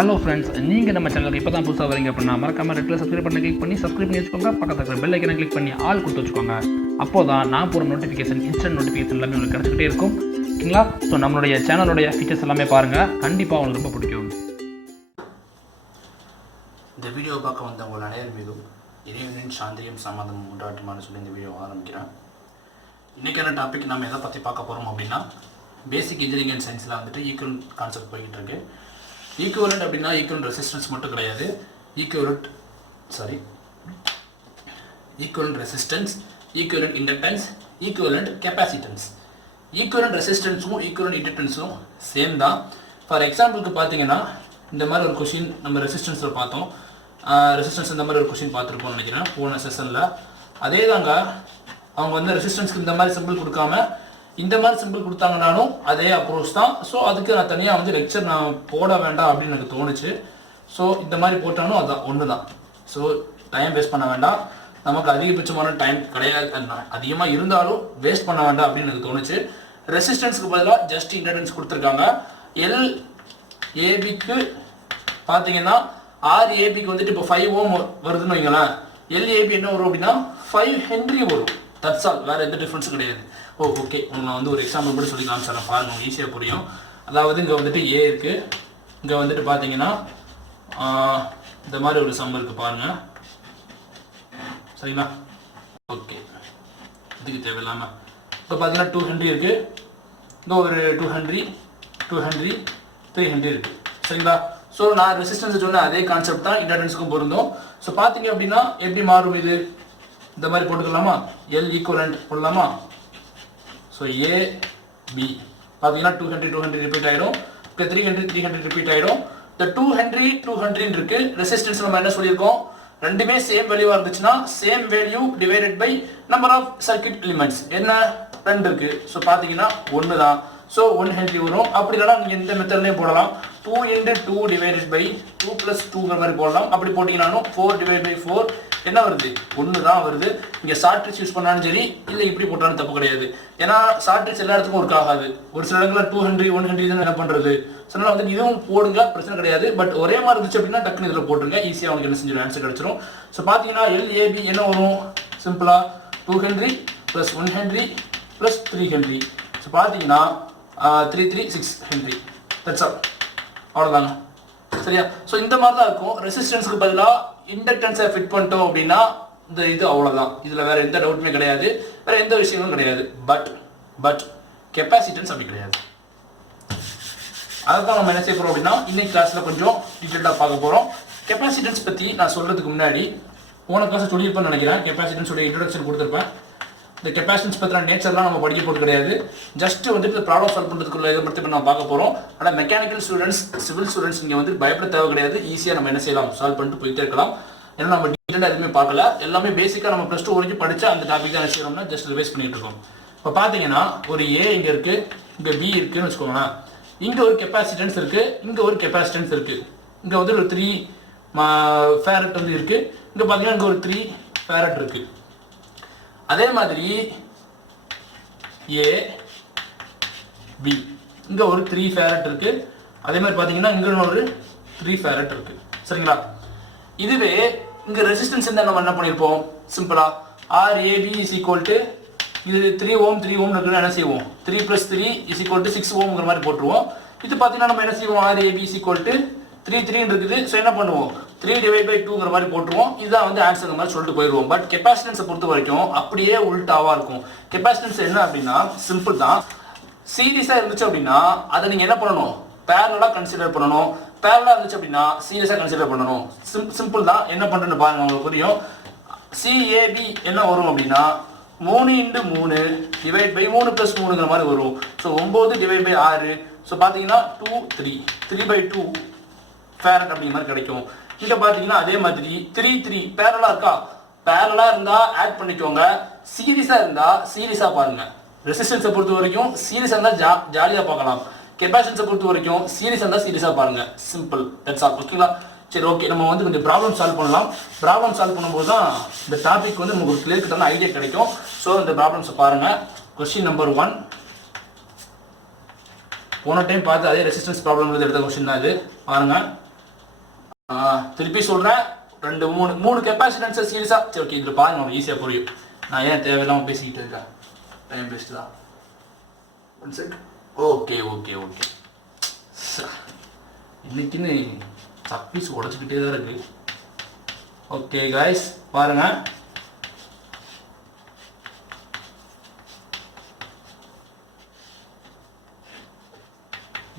Hello friends, நீங்கள் நம்ம சேனலுக்கு இப்போ தான் புதுசாக வரீங்க அப்படின்னா மறக்காம ரெட்டில் சப்ஸ்கிரைப் பண்ணி கிளிக் பண்ணி சப்ஸ்கிரைப் பண்ணி வச்சுக்கோங்க. பக்கத்தில் இருக்கிற பெல் ஐக்கனை கிளிக் பண்ணி ஆல் கொடுத்து வச்சுக்கோங்க. அப்போ தான் நான் போகிற நோட்டிஃபிகேஷன், இன்ஸ்டன்ட் நோட்டிஃபிகேஷன் எல்லாமே உங்களுக்கு கிடச்சிக்கிட்டே இருக்கும். ஓகேங்களா? ஸோ நம்மளுடைய சேனலுடைய ஃபீச்சர்ஸ் எல்லாமே பாருங்கள், கண்டிப்பாக உங்களுக்கு ரொம்ப பிடிக்கும். இந்த வீடியோவை பார்க்க வந்த உங்கள் அனைவரும் இறைவனின் சாந்தியும் சமாதானம் உண்டாட்டுமான்னு சொல்லி இந்த வீடியோ ஆரம்பிக்கிறேன். இன்றைக்கான டாபிக் நம்ம எதை பற்றி பார்க்க போகிறோம் அப்படின்னா, பேசிக் இன்ஜினியரிங் அண்ட் சயின்ஸில் வந்துட்டு ஈக்குவல் கான்செப்ட் போய்கிட்டு இருக்கு. ஈக்குவலண்ட் அப்படின்னா ஈக்குவல் ரெசிஸ்டன்ஸ் மட்டும் கிடையாது, equivalent resistance, equivalent inductance, equivalent capacitance. Equivalent ரெசிஸ்டன்ஸும் ஈக்குவலண்ட் இண்டக்டன்ஸும் சேம் தான். ஃபார் எக்ஸாம்பிளுக்கு பார்த்தீங்கன்னா, இந்த மாதிரி ஒரு கொஷின் நம்ம ரெசிஸ்டன்ஸில் பார்த்தோம். ரெசிஸ்டன்ஸ் இந்த மாதிரி ஒரு கொஷின் பார்த்துருப்போம்னு நினைக்கிறேன் போன செஷனில். அதே தாங்க அவங்க வந்து ரெசிஸ்டன்ஸ்க்கு இந்த மாதிரி சிம்பிள் கொடுக்காம இந்த மாதிரி சிம்பிள் கொடுத்தாங்கனாலும் அதே அப்ரோச் தான். ஸோ அதுக்கு நான் தனியாக வந்து லெக்சர் நான் போட வேண்டாம் அப்படின்னு எனக்கு தோணுச்சு. ஸோ இந்த மாதிரி போட்டாலும் அதுதான் ஒன்று தான். ஸோ டைம் வேஸ்ட் பண்ண வேண்டாம், நமக்கு அதிகபட்சமான டைம் கிடையாது, அதிகமாக இருந்தாலும் வேஸ்ட் பண்ண வேண்டாம் அப்படின்னு எனக்கு தோணுச்சு. ரெசிஸ்டன்ஸுக்கு பதிலாக ஜஸ்ட் இண்டக்டன்ஸ் கொடுத்துருக்காங்க. எல்ஏபிக்கு பார்த்தீங்கன்னா ஆர்ஏபிக்கு வந்துட்டு இப்போ 5 Ω வருதுன்னு வைங்களேன். எல்ஏபி என்ன வரும் அப்படின்னா 5 Henry வரும். தட்ஸ் ஆல், வேறு எந்த டிஃப்ரென்ஸும் கிடையாது. ஓகே, நான் வந்து ஒரு எக்ஸாம்பிள் மட்டும் சொல்லி காமிச்சிடறேன், பாருங்கள், உங்களுக்கு ஈஸியாக புரியும். அதாவது இங்கே வந்துட்டு ஏ இருக்குது, இங்கே வந்துட்டு பார்த்தீங்கன்னா இந்த மாதிரி ஒரு சம் இருக்குது பாருங்கள், சரிங்களா? ஓகே, இதுக்கு தேவையில்லாமல் இப்போ பார்த்தீங்கன்னா 2 Henry இருக்குது, இங்கே ஒரு 2 Henry, 3 Henry இருக்குது, சரிங்களா? ஸோ நான் ரெசிஸ்டன்ஸ் சொன்ன அதே கான்செப்ட் தான் இண்டக்டன்ஸுக்கும் பொருந்தும். ஸோ பார்த்தீங்க அப்படின்னா எப்படி மாறும் இது? இந்த மாதிரி போட்டுக்கலாமா? எல் ஈக்குவலண்ட் போடலாமா? ஸோ ஏ பி பார்த்தீங்கன்னா 2 Henry ரிப்பீட் ஆகிடும், இப்போ 3 Henry ரிப்பீட் ஆகிடும். இந்த 2 Henry இருக்கு. ரெசிஸ்டன்ஸ் நம்ம என்ன சொல்லியிருக்கோம்? ரெண்டுமே சேம் வேல்யூவாக இருந்துச்சுன்னா same value divided by number of circuit elements என்ன 2 இருக்குது. ஸோ பார்த்தீங்கன்னா 1 தான். ஸோ 1 Henry வரும். அப்படி இல்லைனா நீங்கள் இந்த மெத்தட்லேயும் போடலாம். 2 × 2 டிவைடட் பை 2 + 2ங்கிற மாதிரி போடலாம். அப்படி போட்டிங்கனாலும் 4 ÷ 4 என்ன வருது? 1 தான் வருது. இங்கே ஷார்ட் ட்ரிக்ஸ் யூஸ் பண்ணாலும் சரி, இல்லை இப்படி போட்டாலும் தப்பு கிடையாது. ஏன்னா ஷார்ட் ட்ரிக்ஸ் எல்லா இடத்துக்கும் ஒர்க் ஆகாது. ஒரு சில இடங்களில் 2 Henry 1 Henry தான் என்ன பண்ணுறது. ஸோ அதனால் வந்து இதுவும் போடுங்க, பிரச்சனை கிடையாது. பட் ஒரே மாதிரி இருந்துச்சு அப்படின்னா டக்குன்னு இதில் போட்டுருங்க, ஈஸியாக அவங்களுக்கு என்ன செஞ்சிடும், ஆன்சர் கிடச்சிரும். ஸோ பார்த்தீங்கன்னா எல்ஏபி என்ன வரும்? சிம்பிளாக 2 Henry + 1 Henry + 3 Henry. ஸோ பார்த்தீங்கன்னா 3 6 Henry. தட்ஸ் ஆல், அவ்வளோதாங்க, சரியா? ஸோ இந்த மாதிரி தான் இருக்கும். ரெசிஸ்டன்ஸுக்கு பதிலாக இண்டக்டன்ஸை ஃபிட் பண்ணிட்டோம் அப்படின்னா இந்த இது அவ்வளோதான். இதில் வேறு எந்த டவுட்டுமே கிடையாது, வேறு எந்த விஷயமும் கிடையாது. பட் கெப்பாசிட்டன்ஸ் அப்படி கிடையாது. அதை தான் நம்ம என்ன செய்ய போகிறோம் அப்படின்னா இன்னைக்கு கிளாஸில் கொஞ்சம் டீட்டெயிலாக பார்க்க போகிறோம். கெப்பாசிட்டன்ஸ் பற்றி நான் சொல்கிறதுக்கு முன்னாடி போன கிளாஸை சொல்லியிருப்பேன்னு நினைக்கிறேன். கெப்பாசிட்டன்ஸோட இன்ட்ரோடக்ஷன் கொடுத்துருப்பேன். இந்த கெப்பாசிட்டன்ஸ் பற்றின நேச்சர்லாம் நம்ம படிக்க போகிறது கிடையாது. ஜஸ்ட் வந்துட்டு இந்த ப்ராப்ளம் சால்வ் பண்ணுறதுக்குள்ள இதை பற்றி நம்ம பார்க்க போகிறோம். ஆனால் மெக்கானிக்கல் ஸ்டூடெண்ட்ஸ், சிவில் ஸ்டூடெண்ட்ஸ் இங்கே வந்து பயப்பட தேவை கிடையாது. ஈஸியாக நம்ம என்ன செய்யலாம், சால்வ் பண்ணிட்டு போயிட்டே இருக்கலாம். ஏன்னா நம்ம டீட்டெயிலாக எதுவுமே பார்க்கல, எல்லாமே பேசிக்காக நம்ம +2 வரைக்கும் படித்தா அந்த டாபிக் தான் என்ன செய்யணும்னா ஜஸ்ட் ரிவைஸ் பண்ணிட்டு இருக்கோம். இப்போ பார்த்தீங்கன்னா ஒரு ஏ இங்கே இருக்குது, இங்கே பி இருக்குதுன்னு வச்சுக்கோங்களேன். இங்கே ஒரு கெப்பாசிட்டன்ஸ் இருக்குது, இங்கே ஒரு கெப்பாசிட்டன்ஸ் இருக்குது. இங்கே வந்து ஒரு 3 Farad வந்து இருக்குது. இங்கே பார்த்தீங்கன்னா இங்கே ஒரு 3 Farad இருக்குது. அதே மாதிரி ஏ பி இங்கே ஒரு 3 Farad இருக்குது. அதே மாதிரி பார்த்தீங்கன்னா இங்கே ஒரு 3 Farad இருக்குது, சரிங்களா? இதுவே இங்கே ரெசிஸ்டன்ஸ் இருந்தால் நம்ம என்ன பண்ணியிருப்போம்? சிம்பிளாக RAB = இது 3 Ω இருக்குன்னு என்ன செய்வோம்? 3 + 3 = 6 Ωங்கிற மாதிரி போட்டுருவோம். இது பார்த்தீங்கன்னா நம்ம என்ன செய்வோம்? RAB = 3 இருக்குது. ஸோ என்ன பண்ணுவோம்? 3 ÷ 2ங்கிற மாதிரி போட்டுருவோம். இதுதான் வந்து ஆன்சர் மாதிரி சொல்லிட்டு போயிடுவோம். பட் கெப்பாசிட்டன்ஸை பொறுத்த வரைக்கும் அப்படியே உள்டாவாக இருக்கும். கெப்பாசிட்டன்ஸ் என்ன அப்படின்னா சிம்பிள் தான். சீரியஸாக இருந்துச்சு அப்படின்னா அதை நீங்கள் என்ன பண்ணணும்? பேரலாக கன்சிடர் பண்ணணும். பேரலாக இருந்துச்சு அப்படின்னா சீரியஸாக கன்சிடர் பண்ணணும். சிம்பிள் தான். என்ன பண்ணுறேன்னு பாருங்கள், உங்களுக்கு புரியும். CAB என்ன வரும் அப்படின்னா 3 × 3 ÷ 3 + 3ங்கிற மாதிரி வரும். ஸோ 9 ÷ 6. ஸோ பார்த்தீங்கன்னா 3/2 Farad அப்படிங்கிற மாதிரி கிடைக்கும். இங்கே பார்த்தீங்கன்னா அதே மாதிரி 3 பேரலாக இருக்கா? பேரலாக இருந்தால் ஆட் பண்ணிக்கோங்க. சீரியஸாக இருந்தால் சீரியஸாக பாருங்கள். ரெசிஸ்டன்ஸை பொறுத்த வரைக்கும் சீரியஸாக இருந்தால் ஜாலியாக பார்க்கலாம். கெப்பாசிட்டன்ஸை பொறுத்த வரைக்கும் சீரியஸாக இருந்தால் சீரியஸாக பாருங்கள். Simple, that's all. ஓகேங்களா? சரி, ஓகே, நம்ம வந்து கொஞ்சம் ப்ராப்ளம் சால்வ் பண்ணலாம். ப்ராப்ளம் சால்வ் பண்ணும்போது தான் இந்த டாபிக் வந்து நமக்கு கிளியர் கட்டான ஐடியா கிடைக்கும். ஸோ இந்த ப்ராப்ளம்ஸை பாருங்கள். கொஸ்டின் நம்பர் 1 போன டைம் பார்த்து அதே ரெசிஸ்டன்ஸ் ப்ராப்ளம் எடுத்த கொஸ்டின் தான் இது. பாருங்கள், திருப்பி சொல்கிறேன், மூணு கெப்பாசிட்டன்ஸை சீரியஸாக. சரி ஓகே, இதில் பாருங்க உங்களுக்கு ஈஸியாக புரியும். நான் ஏன் தேவையில்லாமல் பேசிக்கிட்டு இருக்கேன், டைம் வேஸ்ட்டு தான். One sec. Okay okay okay, இன்னைக்குன்னு சப்பீஸ் உடச்சிக்கிட்டே தான் இருக்கு. ஓகே காய்ஸ் பாருங்க,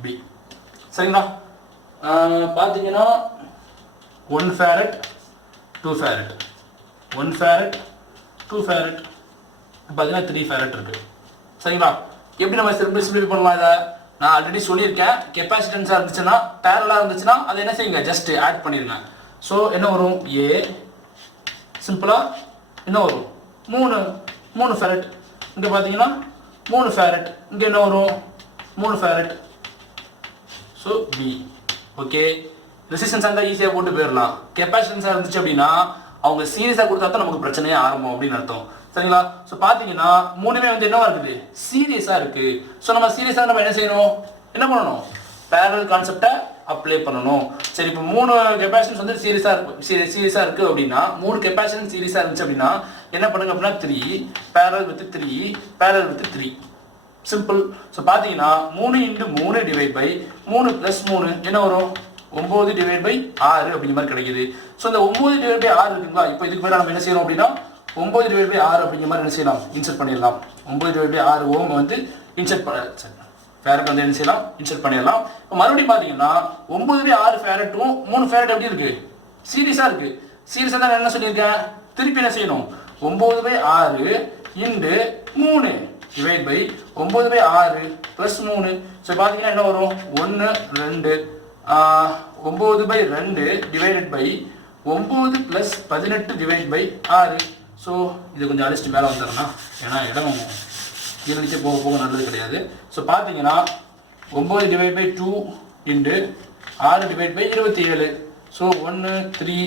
பி சரிங்களா. பார்த்தீங்கன்னா 1 farad 2 farad 1 farad 2 farad பார்த்தீங்கன்னா 3 farad இருக்கு சரிங்களா. எப்படி நம்ம சிம்பிளிஃபை பண்ணலாம் இதை? நான் ஆல்ரெடி சொல்லியிருக்கேன், கெப்பாசிட்டன்ஸாக இருந்துச்சுன்னா பேரலாக இருந்துச்சுன்னா அதை என்ன செய்யுங்க, ஜஸ்ட் ஆட் பண்ணிடுங்க. ஸோ என்ன வரும், ஏ சிம்பிளாக என்ன வரும், 3 farad. இங்கே பார்த்தீங்கன்னா 3 farad, இங்கே என்ன வரும் 3 farad. So B. ஓகே, ரெசிஸ்டன்ஸாக இருந்தால் ஈஸியாக போட்டு போயிடலாம். கெப்பாசிட்டன்ஸாக இருந்துச்சு அப்படின்னா அவங்க சீரியஸாக கொடுத்தா தான் நமக்கு பிரச்சனையே ஆரம்பம் அப்படின்னு அர்த்தம் சரிங்களா. ஸோ பார்த்தீங்கன்னா மூணுமே வந்து என்னவா இருக்குது, சீரியஸாக இருக்குது. ஸோ நம்ம சீரியஸாக நம்ம என்ன செய்யணும், என்ன பண்ணணும், பேரல் கான்செப்டை அப்ளை பண்ணணும். சரி, இப்போ 3 கெப்பாசிட்டன்ஸ் வந்து சீரியஸாக இருக்குது அப்படின்னா 3 கெப்பாசிட்டன்ஸ் சீரியஸாக இருந்துச்சு அப்படின்னா என்ன பண்ணுங்க அப்படின்னா 3 parallel with 3 parallel with 3 simple. So பார்த்தீங்கன்னா 3 × 3 டிவைட் பை 3 + 3 என்ன வரும், 9 டிவைட் பை 6 அப்படிங்கிற மாதிரி கிடைக்குது. ஸோ இந்த 9 டிவைட் பை 6 இருக்குங்களா, இப்போ இதுக்கு மேலே நம்ம என்ன செய்யணும் அப்படின்னா 9 டிவைட் பை 6 அப்படிங்கிற மாதிரி என்ன செய்யலாம், இன்சர்ட் பண்ணிடலாம். 9 டிவைட் பை 6 ஓம் வந்து இன்சர்ட் ஃபேரட் வந்து என்ன செய்யலாம், இன்சர்ட் பண்ணிடலாம். இப்போ மறுபடியும் பார்த்தீங்கன்னா 9 பை 6 ஃபேரட்டும் 3 ஃபேரட் எப்படி இருக்கு, சீரியஸாக இருக்கு. சீரியஸாக தான் என்ன சொல்லியிருக்கேன், திருப்பி என்ன செய்யணும், 9 by 6 × 3 divide by 9 by 6 + 3. So பார்த்தீங்கன்னா என்ன வரும், 1 2 9 by 2 divided by 9 + 18 divide by 6. So இது கொஞ்சம் அழிச்சிட்டு மேலே வந்துடுறேன்னா, ஏன்னா இடம் இருந்துச்சு போக போக நல்லது கிடையாது. ஸோ பார்த்தீங்கன்னா 9 divide by 2 × 6 divide by 27. So 1 3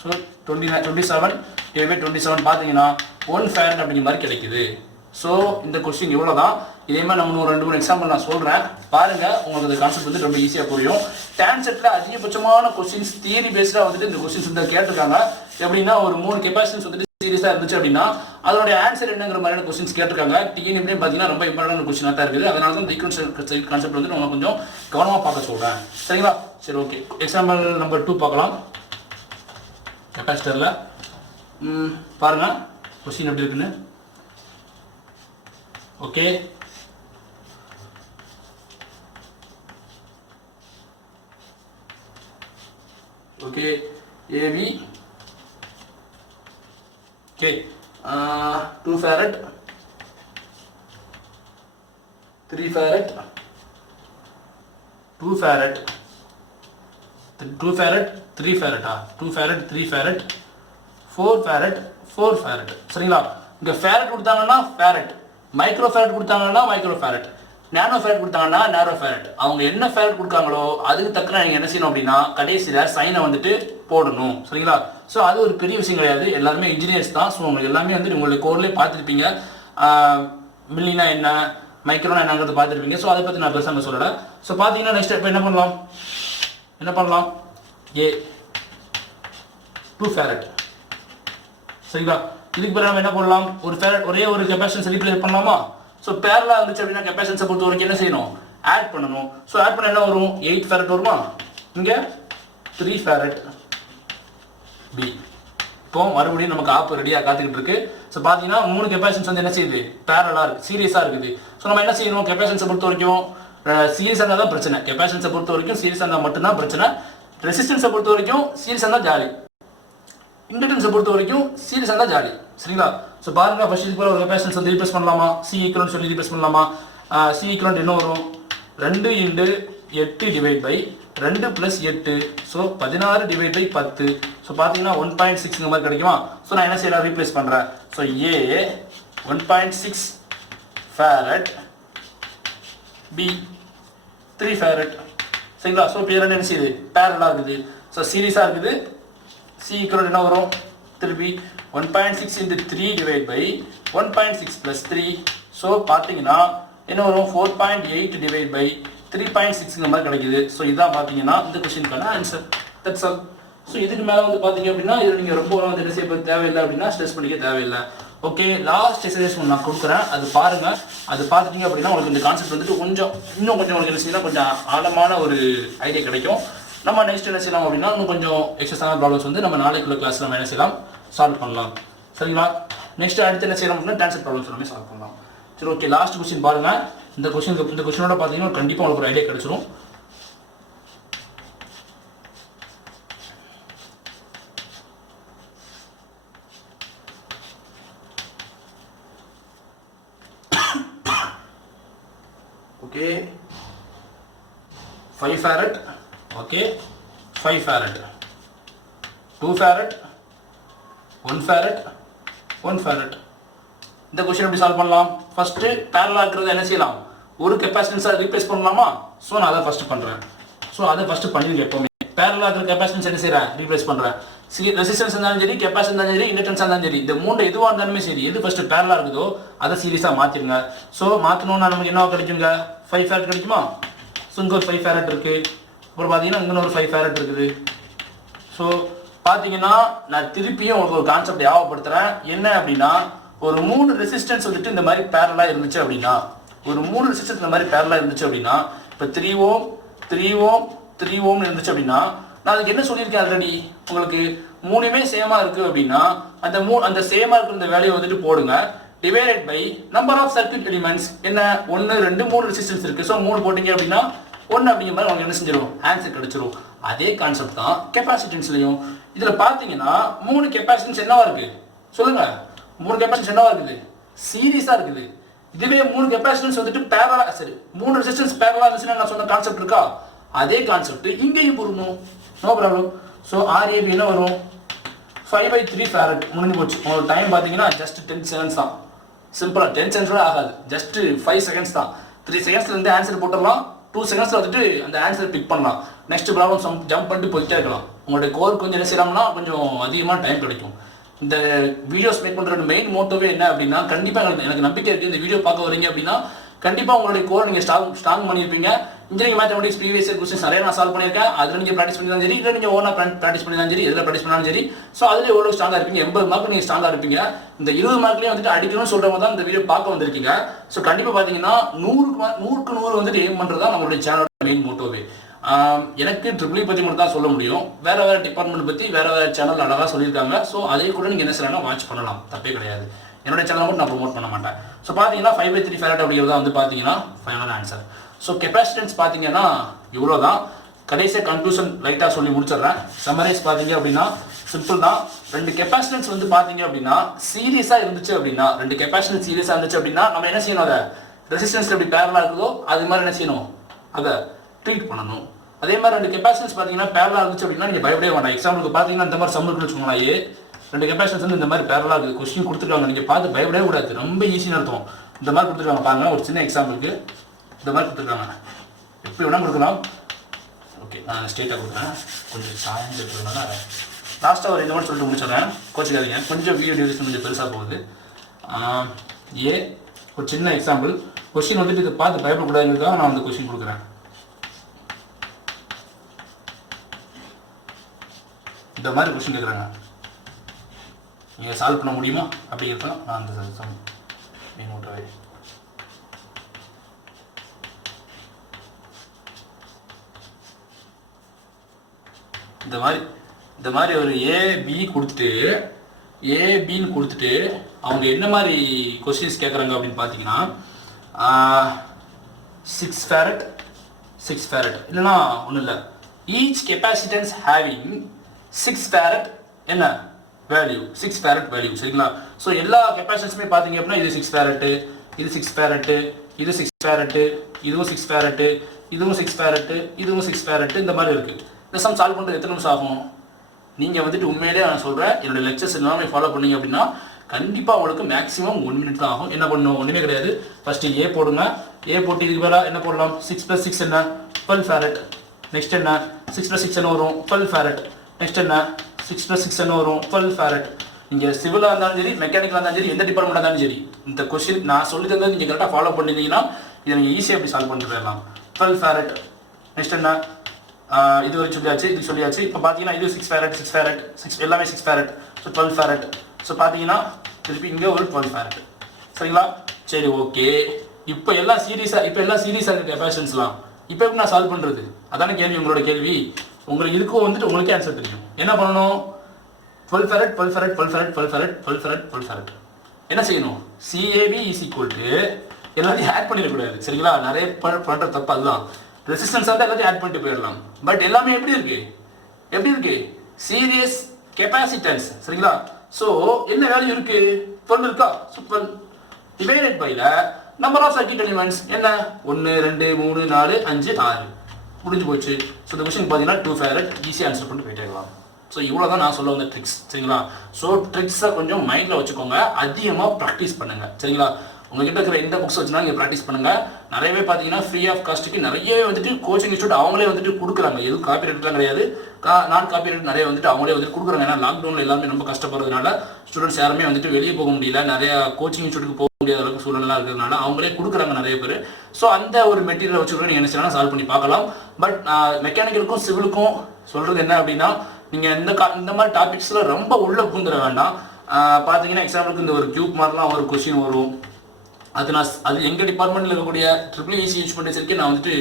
so 27 divide by 27 பார்த்தீங்கன்னா 1 farad அப்படிங்கிற மாதிரி கிடைக்குது. ஸோ இந்த கொஸ்டின் இவ்வளோ தான். இதே மாதிரி நம்ம 2-3 எக்ஸாம்பிள் நான் சொல்கிறேன் பாருங்கள், உங்களுக்கு இந்த கான்செப்ட் வந்து ரொம்ப ஈஸியாக புரியும். டான்செட்டில் அதிகபட்சமான கொஸ்டின்ஸ் தியரி பேஸ்டாக வந்துட்டு இந்த கொஸ்டின்ஸ் வந்து கேட்டிருக்காங்க. எப்படின்னா ஒரு 3 கெப்பாசிட்டன்ஸ் வந்துட்டு சீரியஸாக இருந்துச்சு அப்படின்னா அதோடைய ஆன்சர் என்னங்கிற மாதிரியான கொஸ்டின்ஸ் கேட்டிருக்காங்க. டிஎன்எப்லேயும் பார்த்தீங்கன்னா ரொம்ப இம்பார்ட்டன்ட் கொஸ்டினாக தான் இருக்குது. அதனால தான் ஈக்குவல் கான்செப்ட் வந்து நம்ம கொஞ்சம் கவனமாக பார்க்க சொல்கிறேன் சரிங்களா. சரி ஓகே, எக்ஸாம்பிள் நம்பர் 2 பார்க்கலாம். கெப்பாசிட்டரில் பாருங்கள் கொஸ்டின் எப்படி இருக்குன்னு. Okay, okay AV okay 2 farad 3 farad 2 farad 2 farad 3 farad 2 farad 3 farad 4 farad 4 farad சரிங்களா. இங்கே ஃபேரட் கொடுத்தாங்கன்னா ஃபேரட், மைக்ரோ ஃபேரட் கொடுத்தாங்கன்னா மைக்ரோ ஃபேரட், நேனோ ஃபேரட் கொடுத்தாங்கன்னா நேரோ ஃபேரட். அவங்க என்ன ஃபேரட் கொடுக்காங்களோ அதுக்கு தக்கன நீங்கள் என்ன செய்யணும் அப்படின்னா கடைசியில் சைனை வந்துட்டு போடணும் சரிங்களா. ஸோ அது ஒரு பெரிய விஷயம் கிடையாது, எல்லாருமே இன்ஜினியர்ஸ் தான். ஸோ உங்களுக்கு எல்லாமே வந்து உங்களுக்கு கோர்லேயே பார்த்துருப்பீங்க, மில்லினா என்ன மைக்ரோனா என்னங்கிறது பார்த்துருப்பீங்க. ஸோ அதை பற்றி நான் பெருசாக சொல்லலை. ஸோ பார்த்தீங்கன்னா நெக்ஸ்ட் இப்போ என்ன பண்ணலாம், ஏ 2 farad சரிங்களா. இதுக்கு பிறகு நம்ம என்ன பண்ணலாம், ஒரு ஃபேரட் ஒரே ஒரு கெப்பாசிட்டன்ஸ் ரீப்ளேஸ் பண்ணலாமா. ஸோ பேரலாக இருந்துச்சு அப்படின்னா கெப்பாசிட்டன்ஸை பொறுத்த வரைக்கும் என்ன செய்யணும், ஆட் பண்ணணும். ஸோ ஆட் பண்ண என்ன வரும், 8 farad வருமா, இங்கே 3 farad பி. இப்போ மறுபடியும் நமக்கு ஆப் ரெடியாக காத்துக்கிட்டு இருக்கு. ஸோ பார்த்தீங்கன்னா 3 கெப்பாசிட்டன்ஸ் வந்து என்ன செய்யுது, பேரலாக இருக்குது, சீரியஸாக இருக்குது. ஸோ நம்ம என்ன செய்யணும், கெப்பாசிட்டன்ஸை பொறுத்த வரைக்கும் சீரியஸாக இருந்தால் தான் பிரச்சனை. கெப்பாசிட்டன்ஸை பொறுத்த வரைக்கும் சீரியஸாக இருந்தால் மட்டும்தான் பிரச்சனை. ரெசிஸ்டன்ஸை பொறுத்த வரைக்கும் சீரியஸாக இருந்தால் ஜாலி, இண்டக்டன்ஸை பொறுத்த வரைக்கும் சீரியஸாக இருந்தால் ஜாலி சரிங்களா. ஸோ பாருங்க, ஃபர்ஸ்ட் இதுக்கு ஒரு கெப்பாசிட்டன்ஸ் வந்து ரீப்ளேஸ் பண்ணலாமா, சி ஈக்குவலன்ட் சொல்லி ரீப்ளேஸ் பண்ணலாமா. சி ஈக்குவலன்ட் என்ன வரும், 2 × 8 divide by 2 + 8 so 16 divide by 10. So பார்த்தீங்கன்னா 1.6 மாதிரி கிடைக்குமா. ஸோ நான் என்ன செய்யலாம், ரீப்ளேஸ் பண்ணுறேன். ஸோ ஏ 1.6 farad பி 3 farad சரிங்களா. ஸோ இப்போ என்ன செய்யுது, பேரலாக இருக்குது, ஸோ சீரியஸாக இருக்குது. சி ஈக்குவல் என்ன வரும், திருப்பி 1.6 × 3 டிவைட் பை 1.6 + 3. ஸோ பார்த்தீங்கன்னா என்ன வரும், 4.8 டிவைட் பை 3.6 மாதிரி கிடைக்குது. ஸோ இதான் பார்த்தீங்கன்னா இந்த கொஸ்டினுக்கான ஆன்சர். That's all. ஸோ இதுக்கு மேலே வந்து பார்த்தீங்க அப்படின்னா இதில் நீங்கள் ரொம்ப வந்து என்ன செய்ய தேவையில்லை அப்படின்னா ஸ்ட்ரெஸ் பண்ணிக்க தேவையில்லை. ஓகே, லாஸ்ட் எக்ஸசைஸ் நான் கொடுக்குறேன், அது பாருங்கள். அது பார்த்துட்டீங்க அப்படின்னா உங்களுக்கு இந்த கான்செப்ட் வந்துட்டு இன்னும் கொஞ்சம் உங்களுக்கு என்ன செய்யலாம், கொஞ்சம் ஆழமான ஒரு ஐடியா கிடைக்கும். நம்ம நெக்ஸ்ட் என்ன செய்யலாம் அப்படின்னா இன்னும் கொஞ்சம் எக்ஸசைஸான ப்ராப்ளம்ஸ் வந்து நம்ம நாளைக்குள்ள கிளாஸில் நம்ம என்ன செய்யலாம், சால்வ் பண்ணலாம். சரிங்களா? நெக்ஸ்ட் அடுத்து என்ன செய்யலாம் அப்படின்னா டான்சர் ப்ராப்ளம்ஸ் எல்லாமே சால்வ் பண்ணலாம். சரி, ஓகே, லாஸ்ட் கொஸ்டின் பாருங்கள். இந்த கொஸ்டினோட பார்த்தீங்கன்னா கண்டிப்பாக உங்களுக்கு ஒரு ஐடியா கிடைச்சிரும். Okay, 5 farad, okay, 5 farad, 2 farad, 1 farad, 1 farad. இந்த கொஸ்டின் எப்படி சால்வ் பண்ணலாம்? ஃபர்ஸ்ட் பேரலா இருக்கிறது என்ன செய்யலாம், ஒரு கெப்பாசிட்டன்ஸாக ரீப்ளேஸ் பண்ணலாமா? ஸோ நான் அதை ஃபர்ஸ்ட் பண்ணுறேன். ஸோ அதை ஃபர்ஸ்ட் பண்ணிடுங்க. எப்போவுமே பேரலா இருக்கிற கெப்பாசிட்டன்ஸ் என்ன செய்கிறேன், ரீப்ளேஸ் பண்ணுறேன். ரெசிஸ்டன்ஸ் இருந்தாலும் சரி, கெப்பாசிட்டி இருந்தாலும் சரி, இண்டக்டன்ஸ் இருந்தாலும் சரி, இந்த மூணு எதுவாக இருந்தாலுமே சரி, எது ஃபர்ஸ்ட் பேரலா இருக்குதோ அதை சீரியஸாக மாற்றிடுங்க. ஸோ மாற்றணும்னா நமக்கு என்ன கிடைக்குங்க, 5 farad கிடைக்குமா? ஸோ இங்கே ஒரு 5 farad இருக்குது. அப்புறம் பார்த்தீங்கன்னா இங்கே ஒரு 5 farad இருக்குது. ஸோ பார்த்தீங்கன்னா நான் திருப்பியும் உங்களுக்கு ஒரு கான்செப்ட் ஞாபகப்படுத்துகிறேன். என்ன அப்படின்னா, ஒரு 3 ரெசிஸ்டன்ஸ் வந்துட்டு இந்த மாதிரி பேரலா இருந்துச்சு அப்படின்னா, ஒரு 3 ரெசிஸ்டன்ஸ் இந்த மாதிரி பேரலா இருந்துச்சு அப்படின்னா, இப்போ 3 Ω 3 Ω 3 Ω இருந்துச்சு அப்படின்னா, நான் அதுக்கு என்ன சொல்லியிருக்கேன் ஆல்ரெடி, உங்களுக்கு 3மே சேமா இருக்கு அப்படின்னா அந்த சேமா இருக்கிற இந்த வேல்யூ வந்துட்டு போடுங்க, divided by number of circuit elements. என்ன 1 2 3 ரெசிஸ்டன்ஸ் இருக்கு. ஸோ 3 போட்டீங்க அப்படின்னா 1 அப்படிங்கிற மாதிரி உங்களுக்கு என்ன செஞ்சிடும், ஆன்சர் கிடைச்சிரும். அதே கான்செப்ட் தான் கெப்பாசிட்டன்ஸ்லையும். இதில் பார்த்தீங்கன்னா 3 கெப்பாசிட்டன்ஸ் என்னவா இருக்கு சொல்லுங்க, 3 கெப்பாசிட்டன்ஸ் என்னவா இருக்குது, சீரியஸா இருக்குது. இதுவே 3 கெப்பாசிட்டன்ஸ் வந்துட்டு பேரலா, சரி 3 ரெசிஸ்டன்ஸ் பேரலா இருந்துச்சுன்னா நான் சொன்ன கான்செப்ட் இருக்கா, அதே கான்செப்ட் இங்கேயும் பொருந்தும். No problem. ஸோ RAB என்ன வரும், 5/3 farad. முடிஞ்சு போச்சு. உங்களுக்கு டைம் பார்த்தீங்கன்னா ஜஸ்ட் 10 seconds தான். சிம்பிளாக 10 seconds கூட ஆகாது, ஜஸ்ட் 5 seconds தான். 3 secondsலேருந்து ஆன்சர் போட்டுடலாம், 2 seconds வந்துட்டு அந்த ஆன்சர் பிக் பண்ணலாம். நெக்ஸ்ட் ப்ராப்ளம் ஜம்ப் பண்ணிட்டு போயிட்டே இருக்கலாம். உங்களுடைய கோர் கொஞ்சம் என்ன செய்யலாம்னா கொஞ்சம் அதிகமாக டைம் கிடைக்கும். இந்த வீடியோஸ் மேக் பண்ணுற மெயின் மோட்டோவே என்ன அப்படின்னா, கண்டிப்பாக எனக்கு நம்பிக்கை இருக்குது, இந்த வீடியோ பார்க்க வரீங்க அப்படின்னா கண்டிப்பாக உங்களுடைய கோர் நீங்கள் ஸ்ட்ராங் பண்ணியிருப்பீங்க. Engineering mathematics previous year questions நிறைய நான் சால்வ் பண்ணியிருக்கேன். அதில் நீங்கள் ப்ராக்டிஸ் பண்ணி சரி, இல்லை நீங்கள் ஓனாக ப்ராக்டிஸ் பண்ணி சரி, எதில் ப்ராக்டிஸ் பண்ணாலும் சரி. ஸோ அதில் எவ்வளோ ஸ்ட்ராங்காக இருப்பீங்க, 80 மார்க் நீங்கள் ஸ்ட்ராங்காக இருப்பீங்க. இந்த 20 மார்க்லேயும் வந்துட்டு அடிக்கணும்னு சொல்கிறவங்க தான் இந்த வீடியோ பார்க்க வந்திருக்கீங்க. ஸோ கண்டிப்பாக பார்த்தீங்கன்னா 100க்கு 100 வந்துட்டு எய்ம் பண்ணுறது தான் நம்மளுடைய சேனலோட மெயின் மோட்டோவே. எனக்கு ட்ரிபிள் பற்றி மட்டும் தான் சொல்ல முடியும். வேறு டிபார்ட்மெண்ட் பற்றி வேறு சேனல் அழகாக சொல்லியிருக்காங்க. ஸோ அதே கூட நீங்கள் என்ன செய்யலாம், வாட்ச் பண்ணலாம், தப்பே கிடையாது. என்னோட சேனல் மட்டும் நான் ப்ரொமோட் பண்ண மாட்டேன். ஸோ பார்த்தீங்கன்னா 5/3 farad அப்படிங்கிறதா வந்து பார்த்தீங்கன்னா ஃபைனல் ஆன்சர். ஸோ கெப்பாசிட்டன்ஸ் பார்த்தீங்கன்னா இவ்வளோ தான். கடைசியாக கன்க்ளூஷன் லைட்டாக சொல்லி முடிச்சிடுறேன். சம்மரைஸ் பார்த்தீங்க அப்படின்னா சிம்பிள் தான். 2 கெப்பாசிட்டன்ஸ் வந்து பார்த்தீங்க அப்படின்னா சீரியஸாக இருந்துச்சு அப்படின்னா, 2 கெப்பாசிட்டன்ஸ் சீரியஸாக இருந்துச்சு அப்படின்னா நம்ம என்ன செய்யணும், அதை ரெசிஸ்டன்ஸ் எப்படி பேரலாக இருக்குதோ அது மாதிரி என்ன செய்யணும், அதை ட்ரீட் பண்ணணும். அதே மாதிரி 2 கெப்பாசிட்டன்ஸ் பார்த்தீங்கன்னா பேரலாக இருந்துச்சு அப்படின்னா நீங்கள் பயப்படவே வேண்டாம். எக்ஸாம்பிளுக்கு பார்த்தீங்கன்னா இந்த மாதிரி சம்மருக்கு வச்சுக்கோங்களா, 2 கெப்பாசிட்டன்ஸ் வந்து இந்த மாதிரி பேரலாக இருக்குது, கொஸ்டின் கொடுத்துருக்காங்க, நீங்கள் பார்த்து பயப்படவே கூடாது, ரொம்ப ஈஸின்னு அர்த்தம். இந்த மாதிரி கொடுத்துருக்காங்க பாருங்க, ஒரு சின்ன எக்ஸாம்பிளுக்கு இந்த மாதிரி கொடுத்துருக்காங்க, எப்படி வேணால் கொடுக்கலாம். ஓகே, நான் ஸ்ட்ரெயிட்டாக கொடுக்குறேன், கொஞ்சம் சாய்ந்து இருக்கிறதுனால லாஸ்ட்டாக ஒரு இந்த மாதிரி சொல்லிட்டு முடிச்சிடறேன், கோச்சிக்காதீங்க. கொஞ்சம் வீடியோ டியூரேஷன் கொஞ்சம் பெருசாக போகுது. ஒரு சின்ன எக்ஸாம்பிள் கொஸ்டின் வந்துட்டு இதை பார்த்து பயப்படக்கூடாதுங்கிறதுக்காக நான் வந்து கொஸ்டின் கொடுக்குறேன். இந்த மாதிரி கொஸ்டின் கேட்குறாங்க, நீங்கள் சால்வ் பண்ண முடியுமா அப்படிங்கிறது தான் நான் அந்த சம் நோட்டாவே. இந்த மாதிரி ஒரு ஏபி கொடுத்துட்டு அவங்க என்ன மாதிரி கொஸ்டின்ஸ் கேட்குறாங்க அப்படின்னு பார்த்தீங்கன்னா 6 farad இல்லைன்னா ஒன்றும் இல்லை, ஈச் கெப்பாசிட்டன்ஸ் ஹேவிங் 6 farad என்ன வேல்யூ, 6 farad வேல்யூ. சரிங்களா? ஸோ எல்லா கெப்பாசிட்டன்ஸுமே பார்த்தீங்க அப்படின்னா இது 6 farad, இது 6 farad, இது 6 farad, இதுவும் 6 farad, இதுவும் 6 farad, இதுவும் 6 farad, இந்த மாதிரி இருக்குது. இந்த சம் சால்வ் பண்ணுறது எத்தனை நிமிஷம் ஆகும்? நீங்கள் வந்துட்டு உண்மையிலே நான் சொல்கிறேன், என்னோடய லெக்சர்ஸ் எல்லாமே ஃபாலோ பண்ணீங்க அப்படின்னா கண்டிப்பாக உங்களுக்கு மேக்ஸிமம் 1 minute தான் ஆகும். என்ன பண்ணணும், ஒன்றுமே கிடையாது. ஃபஸ்ட்டு ஏ போடுங்க, ஏ போட்டு இதுக்கு மேலே என்ன போடலாம், 6 + 6 என்ன 12 farad. நெக்ஸ்ட் என்ன 6 + 6 என்ன வரும் 12 farad. நெக்ஸ்ட் என்ன 6 + 6 என்ன வரும் 12 farad. நீங்கள் சிவிலாக இருந்தாலும் சரி, மெக்கானிக்கலாக இருந்தாலும் சரி, எந்த டிபார்ட்மெண்ட்டாக இருந்தாலும் சரி, இந்த கொஸ்டின் நான் சொல்லி தந்தது நீங்கள் கரெக்டாக ஃபாலோ பண்ணியிருந்தீங்கன்னா இதை நீங்கள் ஈஸியாக எப்படி சால்வ் பண்ணிட்டு போயிடலாம். 12 farad. நெக்ஸ்ட் என்ன இது வரை சொல்லியாச்சு, இது சொல்லியாச்சு. இப்போ பார்த்தீங்கன்னா இது 6 ஃபேரட் 6 ஃபேரட் 6 எல்லாமே 6 ஃபேரட். So 12 farad. ஸோ பார்த்தீங்கன்னா திருப்பி இங்கே ஒரு 12 ஃபேரட். சரிங்களா? சரி, ஓகே. இப்போ எல்லாம் சீரியஸாக இருக்க கெப்பாசிட்டன்ஸ்லாம் இப்போ எப்படி நான் சால்வ் பண்ணுறது? அதான கேள்வி, உங்களோட கேள்வி. உங்களுக்கு இதுக்கும் வந்துட்டு உங்களுக்கே ஆன்சர் தெரியும். என்ன பண்ணணும்? 12 farad 12 farad 12 farad 12 farad 12 farad 12 farad. என்ன செய்யணும்? CAB இஸ் ஈக்குவல் டு எல்லாத்தையும் ஆட் பண்ணிடக்கூடாது. சரிங்களா? நிறைய பண்ணுற தப்பு அதுதான். ரெசிஸ்டன்ஸ் வந்து எல்லாத்தையும் ஆட் பண்ணிட்டு போயிடலாம். பட் எல்லாமே எப்படி இருக்கு? Series capacitance. சரிங்களா? ஸோ என்ன வேல்யூ இருக்கு? 12 இருக்கா? So 12 divided by number of circuit elements என்ன? 1 2 3 4 5 6 முடிஞ்சு போச்சு. ஸோ இந்த கொஸ்டின் பார்த்தீங்கன்னா 2 ஃபேரட் ஈஸியாக ஆன்சர் பண்ணிட்டு போயிட்டே இருக்கலாம். ஸோ இவ்வளோ தான் நான் சொல்ல வந்த ட்ரிக்ஸ். சரிங்களா? ஸோ ட்ரிக்ஸை கொஞ்சம் மைண்டில் வச்சுக்கோங்க, அதிகமாக ப்ராக்டிஸ் பண்ணுங்க. சரிங்களா? உங்ககிட்ட இருக்கிற எந்த புக்ஸ் வச்சுனா நீங்கள் ப்ராக்டிஸ் பண்ணுங்க. நிறையவே பார்த்தீங்கன்னா ஃப்ரீ ஆஃப் காஸ்ட்டுக்கு நிறையவே வந்துட்டு கோச்சிங் இன்ஸ்டியூட் அவங்களே வந்துட்டு கொடுக்குறாங்க. எதுவும் காப்பிரைட்லாம் கிடையாது, நான் காப்பிரைட் நிறைய வந்துட்டு அவங்களே வந்துட்டு கொடுக்குறாங்க. ஏன்னா லாக்டவுனில் எல்லாமே ரொம்ப கஷ்டப்படுறதுனால ஸ்டூடெண்ட்ஸ் யாருமே வந்துட்டு வெளியே போக முடியல, நிறைய கோச்சிங் இன்ஸ்டியூட்டுக்கு போக முடியாத அளவுக்கு சூழ்நிலை இருக்கிறதுனால அவங்களே கொடுக்குறாங்க நிறைய பேர். ஸோ அந்த ஒரு மெட்டீரியல் வச்சு கூட நீங்கள் என்ன செய்யலாம், சால்வ் பண்ணி பார்க்கலாம். பட் மெக்கானிக்கலுக்கும் சிவிலுக்கும் சொல்கிறது என்ன அப்படின்னா, நீங்கள் இந்த மாதிரி டாபிக்ஸில் ரொம்ப உள்ள பூந்துட வேண்டாம். பார்த்தீங்கன்னா எக்ஸாம்பிளுக்கு இந்த ஒரு கியூப் மாதிரிலாம் ஒரு கொஸ்டின் வரும். அது எங்கள் டிபார்ட்மெண்ட்டில் இருக்கக்கூடிய EEC யூஸ் பண்ணி வச்சிருக்கேன். நான் வந்துட்டு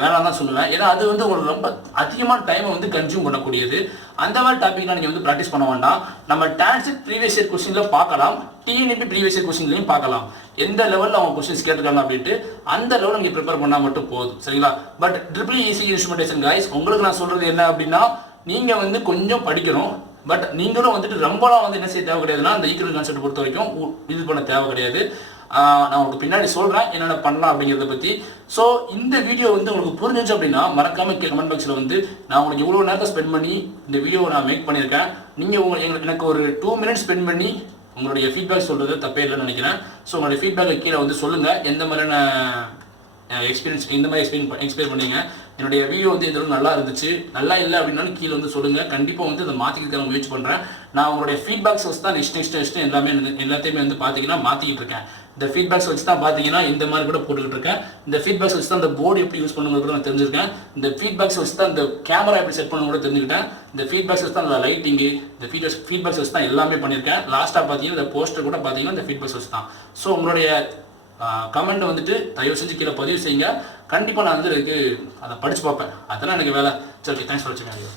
வேணாம் தான் சொல்லுவேன். ஏன்னா அது வந்து உங்களுக்கு ரொம்ப அதிகமான டைமை வந்து கன்சியூம் பண்ணக்கூடியது. அந்த மாதிரி டாபிக்லாம் நீங்கள் வந்து ப்ராக்டிஸ் பண்ண வேண்டாம். நம்ம டான்ஸிக் ப்ரீவியஸ் இயர் கொஸ்டினில் பார்க்கலாம், TNP ப்ரீவியஸ் இயர் கொஸ்டின்லையும் பார்க்கலாம். எந்த லெவலில் அவங்க கொஸ்டின்ஸ் கேட்டிருக்காங்க அப்படின்ட்டு அந்த லெவலில் நீங்கள் ப்ரிப்பேர் பண்ணால் மட்டும் போதும். சரிங்களா? பட் EEC இன்ஸ்ட்ருமெண்டேஷன் கைஸ், உங்களுக்கு நான் சொல்கிறது என்ன அப்படின்னா, நீங்கள் வந்து கொஞ்சம் படிக்கணும். பட் நீங்களும் வந்துட்டு ரொம்பலாம் வந்து என்ன செய்ய தேவை கிடையாதுன்னா, அந்த ஈக்குவல் கான்செப்ட் பொறுத்த வரைக்கும் இது பண்ண தேவை கிடையாது. நான் உங்களுக்கு பின்னாடி சொல்கிறேன் என்னென்ன பண்ணலாம் அப்படிங்கிறத பற்றி. ஸோ இந்த வீடியோ வந்து உங்களுக்கு புரிஞ்சிச்சு அப்படின்னா மறக்காமல் கமெண்ட் பாக்ஸில் வந்து நான் உங்களுக்கு எவ்வளோ நேரத்தை ஸ்பெண்ட் பண்ணி இந்த வீடியோவை நான் மேக் பண்ணியிருக்கேன். நீங்கள் எனக்கு ஒரு 2 மினிட்ஸ் ஸ்பெண்ட் பண்ணி உங்களுடைய ஃபீட்பேக் சொல்கிறது தப்பே இல்லைன்னு நினைக்கிறேன். ஸோ உங்களுடைய ஃபீட்பேக்கை கீழே வந்து சொல்லுங்கள், எந்த மாதிரியான எக்ஸ்பீரியன்ஸ் இந்த மாதிரி எக்ஸ்பிளைன் பண்ணீங்க. என்னுடைய வீடியோ வந்து எந்த நல்லா இருந்துச்சு, நல்லா இல்லை அப்படின்னாலும் கீழே வந்து சொல்லுங்கள். கண்டிப்பாக வந்து அதை மாற்றிக்கிறதுக்கான முயற்சி பண்ணுறேன். நான் உங்களுடைய ஃபீட்பேக்ஸ் வச்சு தான் நெக்ஸ்ட் எல்லாத்தையுமே வந்து பார்த்தீங்கன்னா மாற்றிக்கிட்டு இருக்கேன். இந்த ஃபீட்பேக்ஸ் வச்சு தான் பார்த்தீங்கன்னா இந்த மாதிரி கூட போட்டுக்கிட்டு இருக்கேன். இந்த ஃபீட்பேக்ஸ் வச்சு தான் இந்த போர்டு எப்படி யூஸ் பண்ணுறது கூட நான் தெரிஞ்சிருக்கேன். இந்த ஃபீட்பேக்ஸ் வச்சு தான் இந்த கேமரா எப்படி செட் பண்ண கூட தெரிஞ்சுக்கிட்டேன். இந்த ஃபீட்பேக்ஸ் வச்சு தான் இந்த லைட்டிங்கு, இந்த ஃபீட்பேக்ஸ் வச்சு தான் எல்லாமே பண்ணியிருக்கேன். லாஸ்ட்டாக பார்த்தீங்கன்னா இந்த போஸ்டர் கூட பார்த்தீங்கன்னா இந்த ஃபீட்பேக்ஸ் வச்சு தான். ஸோ உங்களுடைய கமெண்ட் வந்துட்டு தயவு செஞ்சு கீழே பதிவு செய்யுங்க. கண்டிப்பாக நான் வந்து அதை படித்து பார்ப்பேன். அதெல்லாம் எனக்கு வேலை. சரி, தேங்க்ஸ் ஃபார் வாட்சிங்.